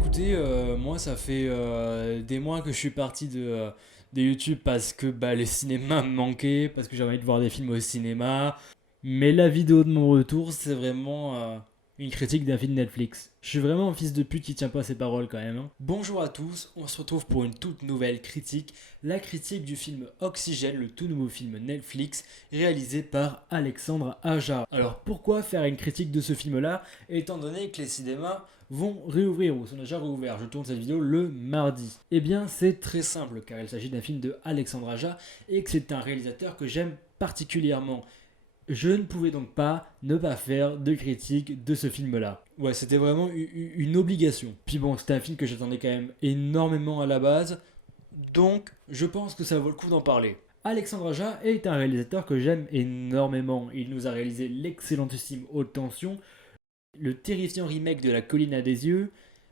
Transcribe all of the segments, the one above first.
écoutez, moi ça fait des mois que je suis parti de YouTube parce que les cinémas me manquaient, parce que j'avais envie de voir des films au cinéma. Mais la vidéo de mon retour, c'est vraiment une critique d'un film Netflix. Je suis vraiment un fils de pute qui tient pas ses paroles quand même, hein. Bonjour à tous, on se retrouve pour une toute nouvelle critique, la critique du film Oxygène, le tout nouveau film Netflix réalisé par Alexandre Aja. Alors pourquoi faire une critique de ce film-là, étant donné que les cinémas vont réouvrir ou sont déjà réouverts. Je tourne cette vidéo le mardi. Eh bien, c'est très simple car il s'agit d'un film de Alexandre Aja et que c'est un réalisateur que j'aime particulièrement. Je ne pouvais donc pas ne pas faire de critique de ce film-là. Ouais, c'était vraiment une obligation. Puis bon, c'était un film que j'attendais quand même énormément à la base, donc je pense que ça vaut le coup d'en parler. Alexandre Aja est un réalisateur que j'aime énormément. Il nous a réalisé l'excellentissime Haute Tension, le terrifiant remake de La Colline à des yeux,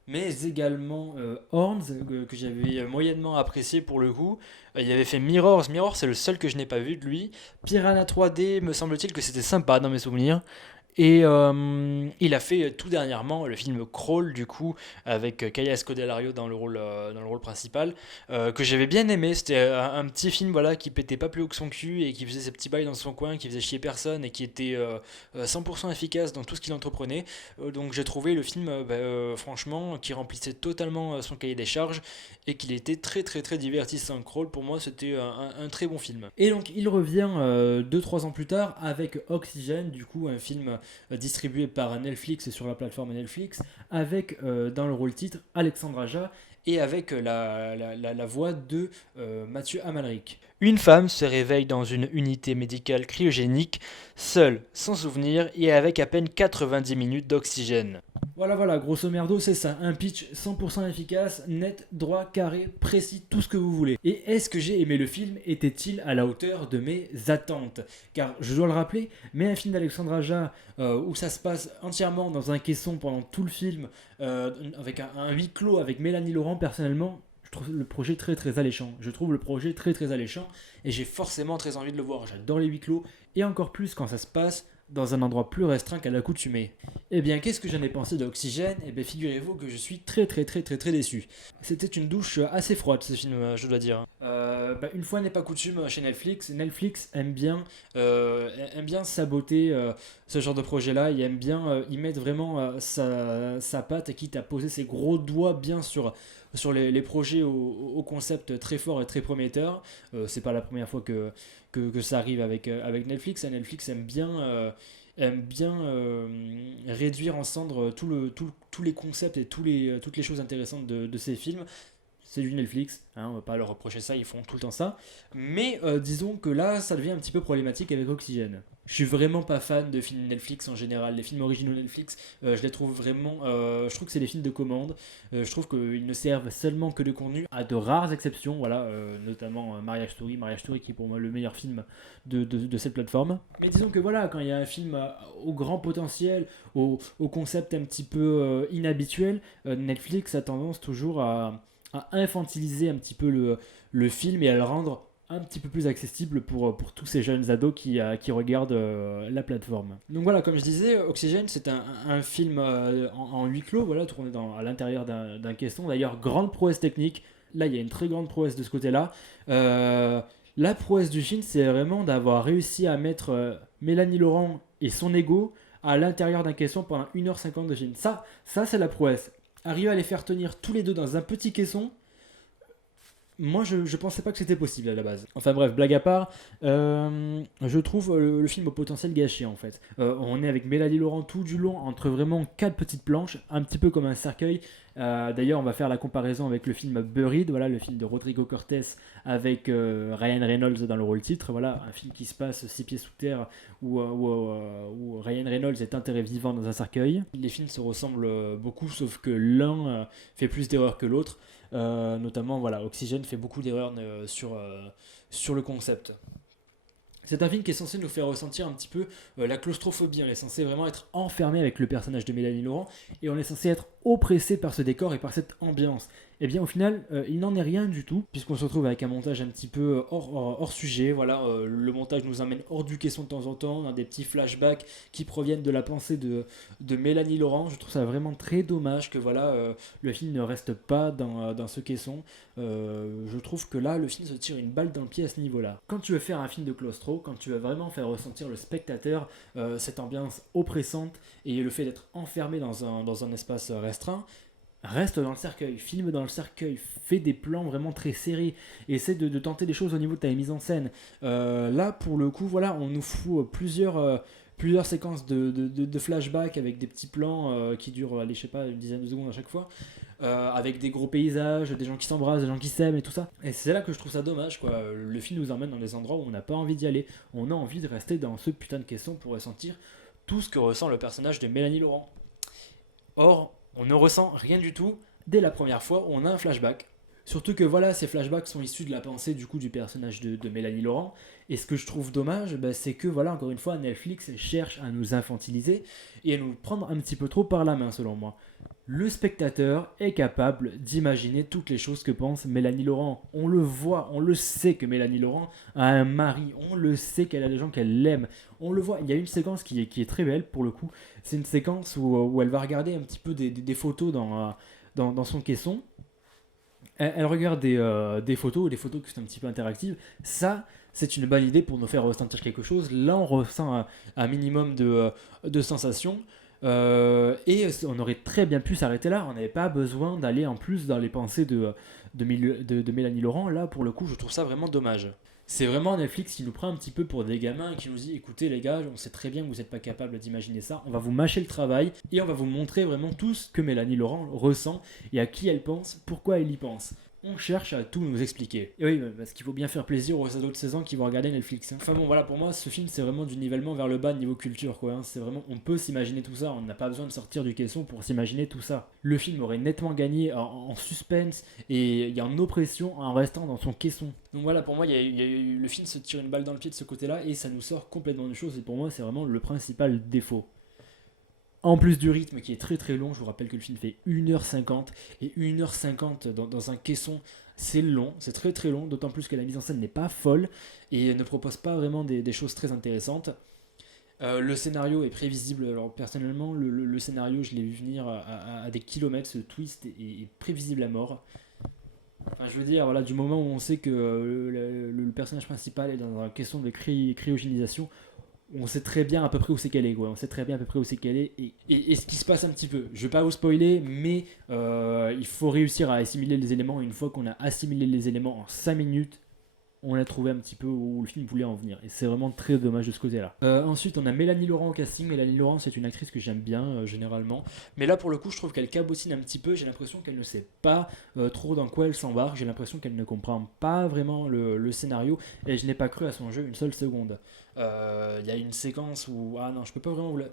mais également Horns, que j'avais moyennement apprécié pour le coup. Il avait fait Mirrors. Mirrors, c'est le seul que je n'ai pas vu de lui. Piranha 3D, me semble-t-il que c'était sympa dans mes souvenirs. Et il a fait tout dernièrement le film Crawl, du coup, avec Kaya Scodelario dans le rôle principal, que j'avais bien aimé. C'était un petit film voilà, qui pétait pas plus haut que son cul et qui faisait ses petits bails dans son coin, qui faisait chier personne et qui était 100% efficace dans tout ce qu'il entreprenait. Donc j'ai trouvé le film, franchement, qui remplissait totalement son cahier des charges et qu'il était très très très divertissant. Crawl, pour moi, c'était un très bon film. Et donc il revient 2-3 ans plus tard avec Oxygène, du coup, un film distribué par Netflix et sur la plateforme Netflix, avec dans le rôle titre Alexandre Aja et avec la voix de Mathieu Amalric. Une femme se réveille dans une unité médicale cryogénique, seule, sans souvenir et avec à peine 90 minutes d'oxygène. Voilà, grosso merdo, c'est ça. Un pitch 100% efficace, net, droit, carré, précis, tout ce que vous voulez. Et est-ce que j'ai aimé le film? Était-il à la hauteur de mes attentes? Car je dois le rappeler, mais un film d'Alexandre Aja où ça se passe entièrement dans un caisson pendant tout le film, avec un huis clos avec Mélanie Laurent, personnellement, je trouve le projet très très alléchant. Je trouve le projet très très alléchant et j'ai forcément très envie de le voir. J'adore les huis clos et encore plus quand ça se passe dans un endroit plus restreint qu'à l'accoutumée. Eh bien, qu'est-ce que j'en ai pensé d'Oxygène? Eh bien, figurez-vous que je suis très très très très très déçu. C'était une douche assez froide ce film, je dois dire. Une fois n'est pas coutume chez Netflix, Netflix aime bien saboter ce genre de projet-là. Il aime bien y mettre vraiment sa patte et quitte à poser ses gros doigts bien sur les projets au concept très fort et très prometteur. C'est pas la première fois que ça arrive avec Netflix. Netflix aime bien réduire en cendres tous les concepts et toutes les choses intéressantes de ces films. C'est du Netflix, hein, on va pas leur reprocher ça, ils font tout le temps ça. Mais disons que là, ça devient un petit peu problématique avec Oxygène. Je suis vraiment pas fan de films Netflix en général. Les films originaux Netflix, je les trouve vraiment. Je trouve que c'est des films de commande. Je trouve qu'ils ne servent seulement que de contenu, à de rares exceptions, voilà, notamment Marriage Story qui est pour moi le meilleur film de cette plateforme. Mais disons que voilà, quand il y a un film au grand potentiel, au concept un petit peu inhabituel, Netflix a tendance toujours à infantiliser un petit peu le film et à le rendre un petit peu plus accessible pour tous ces jeunes ados qui regardent la plateforme. Donc voilà, comme je disais, Oxygène, c'est un film en huis clos, voilà, tourné à l'intérieur d'un caisson. D'ailleurs, grande prouesse technique. Là, il y a une très grande prouesse de ce côté-là. La prouesse du film, c'est vraiment d'avoir réussi à mettre Mélanie Laurent et son ego à l'intérieur d'un caisson pendant 1h50 de film. Ça c'est la prouesse. Arriver à les faire tenir tous les deux dans un petit caisson, moi je pensais pas que c'était possible à la base. Enfin bref, blague à part, je trouve le film au potentiel gâché en fait. On est avec Mélanie Laurent tout du long entre vraiment quatre petites planches, un petit peu comme un cercueil. D'ailleurs, on va faire la comparaison avec le film Buried, voilà, le film de Rodrigo Cortés avec Ryan Reynolds dans le rôle titre. Voilà, un film qui se passe six pieds sous terre où Ryan Reynolds est enterré vivant dans un cercueil. Les films se ressemblent beaucoup, sauf que l'un fait plus d'erreurs que l'autre. Notamment, voilà, Oxygène fait beaucoup d'erreurs sur le concept. C'est un film qui est censé nous faire ressentir un petit peu la claustrophobie. On est censé vraiment être enfermé avec le personnage de Mélanie Laurent et on est censé être oppressé par ce décor et par cette ambiance. Et bien au final, il n'en est rien du tout, puisqu'on se retrouve avec un montage un petit peu hors sujet. Voilà, le montage nous emmène hors du caisson de temps en temps. On a des petits flashbacks qui proviennent de la pensée de Mélanie Laurent. Je trouve ça vraiment très dommage que voilà, le film ne reste pas dans ce caisson. Je trouve que là, le film se tire une balle dans le pied à ce niveau-là. Quand tu veux faire un film de claustro, quand tu veux vraiment faire ressentir le spectateur cette ambiance oppressante et le fait d'être enfermé dans un espace restreint, reste dans le cercueil, filme dans le cercueil, fais des plans vraiment très serrés, essaie de tenter des choses au niveau de ta mise en scène. Là, pour le coup, voilà, on nous fout plusieurs séquences de flashback avec des petits plans qui durent, allez, je sais pas, une dizaine de secondes à chaque fois, avec des gros paysages, des gens qui s'embrassent, des gens qui s'aiment et tout ça. Et c'est là que je trouve ça dommage, quoi. Le film nous emmène dans des endroits où on n'a pas envie d'y aller. On a envie de rester dans ce putain de caisson pour ressentir tout ce que ressent le personnage de Mélanie Laurent. Or, on ne ressent rien du tout dès la première fois où on a un flashback. Surtout que voilà, ces flashbacks sont issus de la pensée du coup du personnage de Mélanie Laurent. Et ce que je trouve dommage, c'est que voilà, encore une fois, Netflix cherche à nous infantiliser et à nous prendre un petit peu trop par la main selon moi. Le spectateur est capable d'imaginer toutes les choses que pense Mélanie Laurent. On le voit, on le sait que Mélanie Laurent a un mari, on le sait qu'elle a des gens qu'elle aime. On le voit, il y a une séquence qui est très belle pour le coup. C'est une séquence où elle va regarder un petit peu des photos dans son caisson. Elle regarde des photos qui sont un petit peu interactives. Ça, c'est une bonne idée pour nous faire ressentir quelque chose. Là, on ressent un minimum de sensations. Et on aurait très bien pu s'arrêter là. On n'avait pas besoin d'aller en plus dans les pensées de Mélanie Laurent. Là, pour le coup, je trouve ça vraiment dommage. C'est vraiment Netflix qui nous prend un petit peu pour des gamins et qui nous dit écoutez les gars, on sait très bien que vous n'êtes pas capable d'imaginer ça, on va vous mâcher le travail et on va vous montrer vraiment tout ce que Mélanie Laurent ressent et à qui elle pense, pourquoi elle y pense. On cherche à tout nous expliquer. Et oui, parce qu'il faut bien faire plaisir aux ados de 16 ans qui vont regarder Netflix. Enfin bon, voilà, pour moi, ce film, c'est vraiment du nivellement vers le bas niveau culture, quoi. C'est vraiment, on peut s'imaginer tout ça, on n'a pas besoin de sortir du caisson pour s'imaginer tout ça. Le film aurait nettement gagné en suspense et en oppression en restant dans son caisson. Donc voilà, pour moi, le film se tire une balle dans le pied de ce côté-là et ça nous sort complètement de choses. Et pour moi, c'est vraiment le principal défaut. En plus du rythme qui est très très long, je vous rappelle que le film fait 1h50 et 1h50 dans un caisson, c'est long, c'est très très long, d'autant plus que la mise en scène n'est pas folle et ne propose pas vraiment des choses très intéressantes. Le scénario est prévisible, alors personnellement le scénario je l'ai vu venir à des kilomètres, ce twist est prévisible à mort. Enfin, je veux dire, voilà, du moment où on sait que le personnage principal est dans un caisson de cryogénisation, on sait très bien à peu près où c'est qu'elle est, quoi. On sait très bien à peu près où c'est qu'elle est et ce qui se passe un petit peu. Je vais pas vous spoiler, mais il faut réussir à assimiler les éléments. Et une fois qu'on a assimilé les éléments en 5 minutes, on a trouvé un petit peu où le film voulait en venir. Et c'est vraiment très dommage de ce côté-là. Ensuite, on a Mélanie Laurent au casting. Mélanie Laurent, c'est une actrice que j'aime bien, généralement. Mais là, pour le coup, je trouve qu'elle cabotine un petit peu. J'ai l'impression qu'elle ne sait pas trop dans quoi elle s'embarque. J'ai l'impression qu'elle ne comprend pas vraiment le scénario. Et je n'ai pas cru à son jeu une seule seconde. Il y a une séquence où... Ah non, je peux pas vraiment vous la...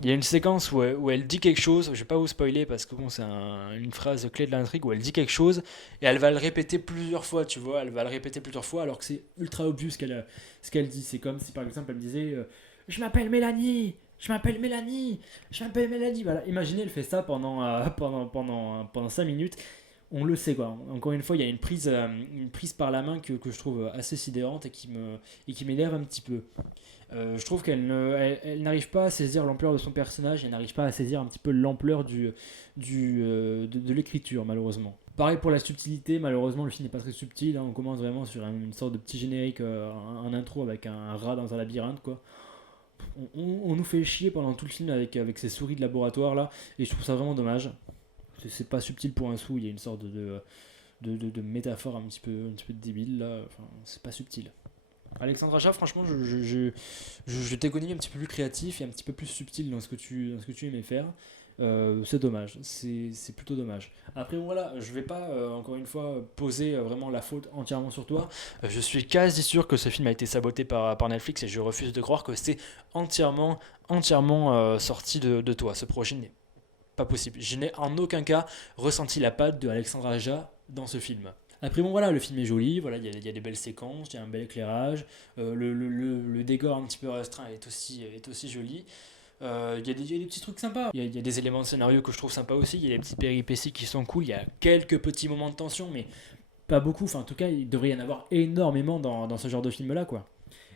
Il y a une séquence où elle dit quelque chose. Je vais pas vous spoiler parce que bon, c'est une phrase clé de l'intrigue où elle dit quelque chose et elle va le répéter plusieurs fois, tu vois. Elle va le répéter plusieurs fois alors que c'est ultra obvious ce qu'elle dit. C'est comme si par exemple elle me disait je m'appelle Mélanie, je m'appelle Mélanie, je m'appelle Mélanie. Voilà, imaginez, elle fait ça pendant 5 minutes. On le sait quoi. Encore une fois, il y a une prise par la main que je trouve assez sidérante et qui m'énerve un petit peu. Je trouve elle n'arrive pas à saisir l'ampleur de son personnage, elle n'arrive pas à saisir un petit peu l'ampleur de l'écriture malheureusement. Pareil pour la subtilité, malheureusement le film n'est pas très subtil, hein. On commence vraiment sur une sorte de petit générique en intro avec un rat dans un labyrinthe quoi. On nous fait chier pendant tout le film avec ces souris de laboratoire là, et je trouve ça vraiment dommage. C'est pas subtil pour un sou, il y a une sorte de métaphore un petit peu débile là, enfin, c'est pas subtil. Alexandre Acha, franchement, je t'ai connu un petit peu plus créatif et un petit peu plus subtil dans ce que tu aimais faire. C'est dommage, c'est plutôt dommage. Après voilà, je vais pas encore une fois poser vraiment la faute entièrement sur toi. Je suis quasi sûr que ce film a été saboté par Netflix et je refuse de croire que c'est entièrement sorti de toi. Ce projet n'est pas possible. Je n'ai en aucun cas ressenti la patte de Alexandre Aja dans ce film. Après bon voilà, le film est joli, voilà, il y a des belles séquences, il y a un bel éclairage, le décor un petit peu restreint est aussi joli. Il y a des petits trucs sympas. Il y a des éléments de scénario que je trouve sympas aussi. Il y a des petites péripéties qui sont cool. Il y a quelques petits moments de tension, mais pas beaucoup. Enfin, en tout cas, il devrait y en avoir énormément dans ce genre de film-là, quoi.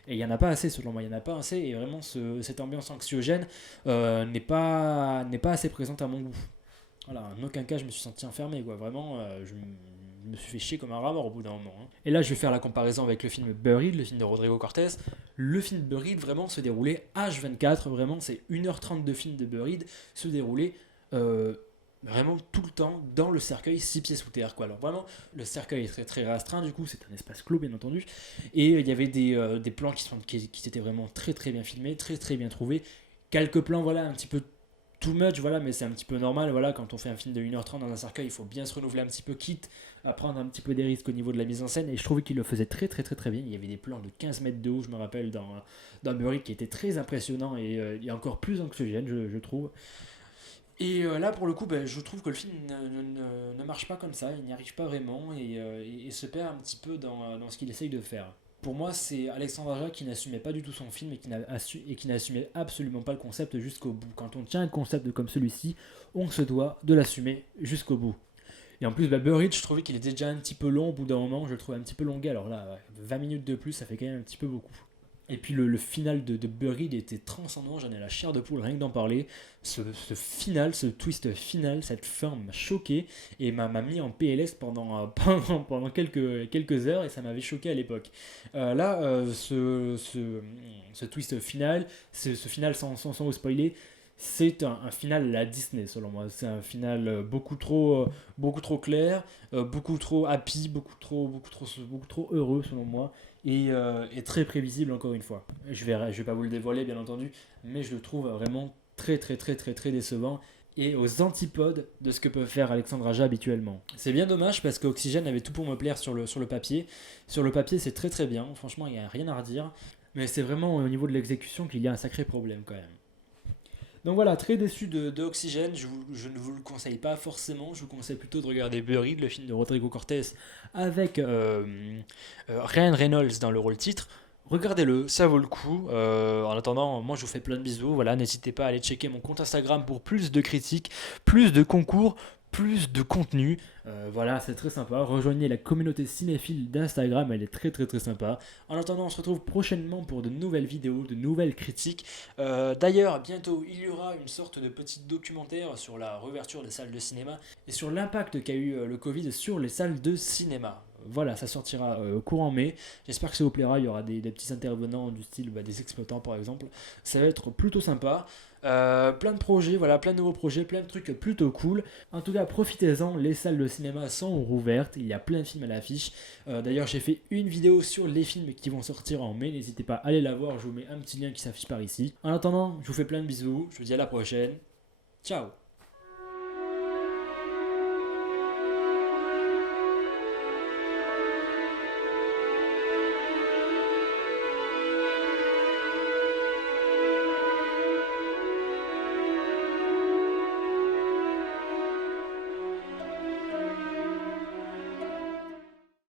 Et il n'y en a pas assez, selon moi. Il n'y en a pas assez. Et vraiment, cette ambiance anxiogène n'est pas assez présente à mon goût. Voilà, en aucun cas, je me suis senti enfermé, quoi. Vraiment, je me suis fait chier comme un rat mort au bout d'un moment, hein. Et là, je vais faire la comparaison avec le film Buried, le film de Rodrigo Cortés. Le film Buried, vraiment, se déroulait H24. Vraiment, c'est 1h30 de film de Buried se déroulait vraiment tout le temps dans le cercueil 6 pieds sous terre, quoi. Alors vraiment, le cercueil est très très restreint, du coup, c'est un espace clos, bien entendu. Et il y avait des plans qui étaient vraiment très très bien filmés, très très bien trouvés. Quelques plans, voilà, un petit peu too much, voilà, mais c'est un petit peu normal, voilà, quand on fait un film de 1h30 dans un cercueil, il faut bien se renouveler un petit peu, quitte à prendre un petit peu des risques au niveau de la mise en scène, et je trouvais qu'il le faisait très très très très bien. Il y avait des plans de 15 mètres de haut, je me rappelle, dans Buried, qui étaient très impressionnants, et encore plus anxiogènes, je trouve. Et là, pour le coup, ben, je trouve que le film ne marche pas comme ça, il n'y arrive pas vraiment, et se perd un petit peu dans ce qu'il essaye de faire. Pour moi, c'est Alexandre Aja qui n'assumait pas du tout son film et qui n'assumait absolument pas le concept jusqu'au bout. Quand on tient un concept comme celui-ci, on se doit de l'assumer jusqu'au bout. Et en plus, bah, Buried, je trouvais qu'il était déjà un petit peu long au bout d'un moment, je le trouvais un petit peu longué. Alors là, ouais, 20 minutes de plus, ça fait quand même un petit peu beaucoup. Et puis le final de Buried était transcendant, j'en ai la chair de poule rien que d'en parler. Ce final, ce twist final, cette fin m'a choqué et m'a mis en PLS pendant quelques heures et ça m'avait choqué à l'époque. Là, ce twist final, ce final sans vous spoiler, c'est un final à la Disney selon moi. C'est un final beaucoup trop clair, beaucoup trop happy, beaucoup trop heureux selon moi et très prévisible encore une fois. Je vais pas vous le dévoiler bien entendu, mais je le trouve vraiment très très très très très décevant et aux antipodes de ce que peut faire Alexandre Aja habituellement. C'est bien dommage parce qu'Oxygène avait tout pour me plaire sur le papier. Sur le papier c'est très très bien, franchement il n'y a rien à redire, mais c'est vraiment au niveau de l'exécution qu'il y a un sacré problème quand même. Donc voilà, très déçu de Oxygène, je ne vous le conseille pas forcément, je vous conseille plutôt de regarder Buried, le film de Rodrigo Cortés, avec Ryan Reynolds dans le rôle titre. Regardez-le, ça vaut le coup. En attendant, moi je vous fais plein de bisous. Voilà, n'hésitez pas à aller checker mon compte Instagram pour plus de critiques, plus de concours, plus de contenu. Voilà, c'est très sympa. Rejoignez la communauté cinéphile d'Instagram, elle est très très très sympa. En attendant, on se retrouve prochainement pour de nouvelles vidéos, de nouvelles critiques. D'ailleurs, bientôt, il y aura une sorte de petit documentaire sur la réouverture des salles de cinéma et sur l'impact qu'a eu le Covid sur les salles de cinéma. Voilà, ça sortira courant mai. J'espère que ça vous plaira. Il y aura des petits intervenants du style des exploitants par exemple. Ça va être plutôt sympa. Plein de projets, voilà, plein de nouveaux projets, plein de trucs plutôt cool. En tout cas, profitez-en, les salles de cinéma sont rouvertes, il y a plein de films à l'affiche. D'ailleurs, j'ai fait une vidéo sur les films qui vont sortir en mai, n'hésitez pas à aller la voir, je vous mets un petit lien qui s'affiche par ici. En attendant, je vous fais plein de bisous, je vous dis à la prochaine, ciao.